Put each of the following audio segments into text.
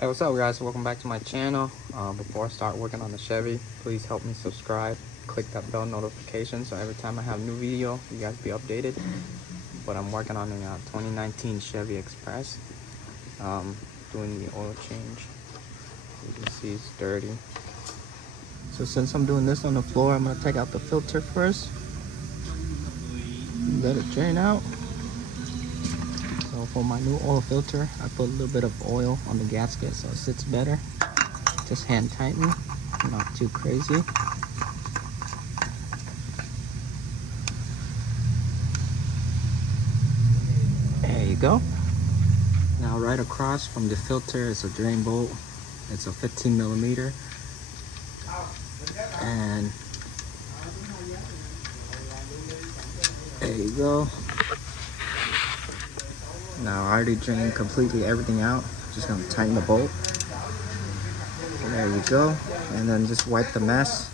Hey, what's up guys? Welcome back to my channel. Before I start working on the Chevy, please help me subscribe, click that bell notification so every time I have a new video you guys be updated. But I'm working on a 2019 Chevy Express, doing the oil change. You can see it's dirty, so since I'm doing this on the floor, I'm going to take out the filter first, let it drain out. So for my new oil filter, I put a little bit of oil on the gasket so it sits better. Just hand tighten, not too crazy. There you go. Now right across from the filter is a drain bolt. It's a 15 millimeter. And there you go. Now I already drained completely everything out. Just gonna tighten the bolt. There you go. And then just wipe the mess.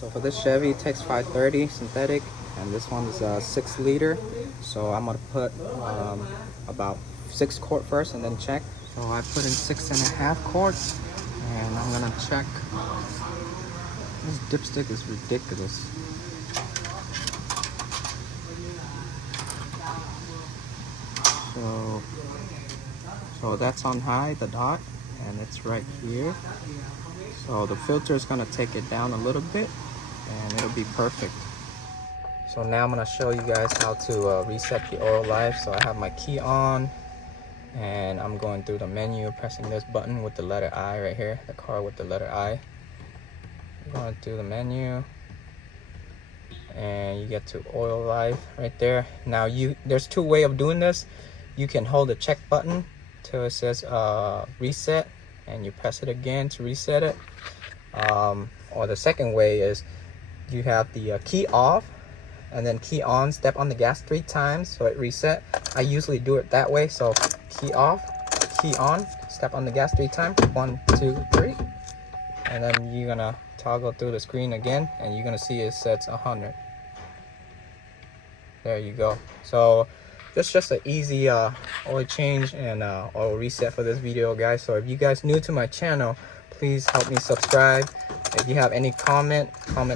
So for this Chevy, it takes 530 synthetic, and this one is a 6 liter. So I'm gonna put about 6 quart first and then check. So I put in 6.5 quarts, and I'm gonna check. This dipstick is ridiculous. So that's on high, the dot, and it's right here. So the filter is gonna take it down a little bit and it'll be perfect. So now I'm gonna show you guys how to reset the oil life. So I have my key on and I'm going through the menu, pressing this button with the letter I right here, the car with the letter I. Going through the menu and you get to oil life right there. Now there's two ways of doing this. You can hold the check button till it says reset and you press it again to reset it, or the second way is you have the key off and then key on, step on the gas 3 times so it reset. I usually do it that way. So key off, key on, step on the gas 3 times, 1 2 3, and then you're gonna toggle through the screen again and you're gonna see it sets 100. There you go. So that's just an easy oil change and oil reset for this video, guys. So if you guys new to my channel, please help me subscribe. If you have any comment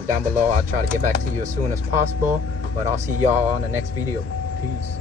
down below. I'll try to get back to you as soon as possible. But I'll see y'all on the next video. Peace.